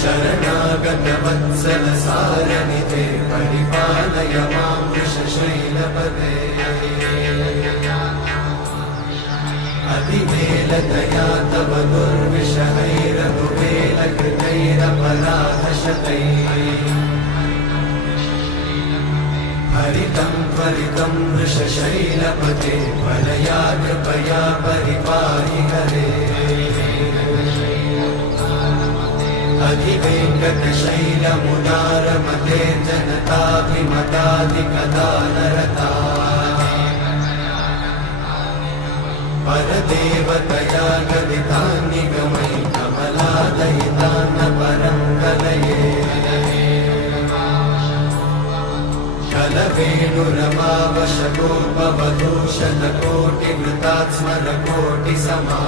शरणागतवत्सल सारनिधे परिपालय मां वृषशैलपदे अतिवेलतया तव दुर्विषहैरनुवेलकृतैरपराधशतैः हरितं त्वरितं वृषशैलपते वरया कृपया परिपाहि हरे अधिवेङ्कटशैलमुदारमते जनताभिमताधिकदानरता परदेवतया गदितान्निगमै कमलादयितान्न परं कलये कलवेणुरमावशगोपवधूषणकोटिवृतात् स्मरकोटिसमा